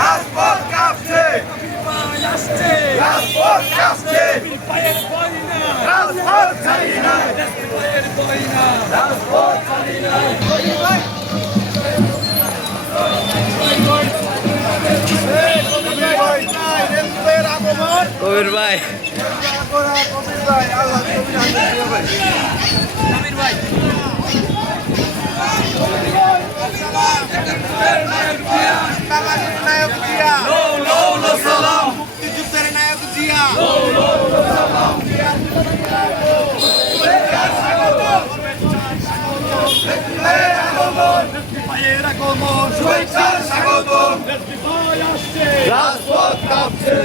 রাজপথ কাঁপছে, রাজপথ কাঁপছে, রাজপথ ছাড়ি নাই, রাজপথ ছাড়ি নাই। কবির ভাই মুক্তিযুদ্ধের নায়ক জিয়া, শুভেচ্ছা স্বাগতম, রাজপথ কাঁপছে।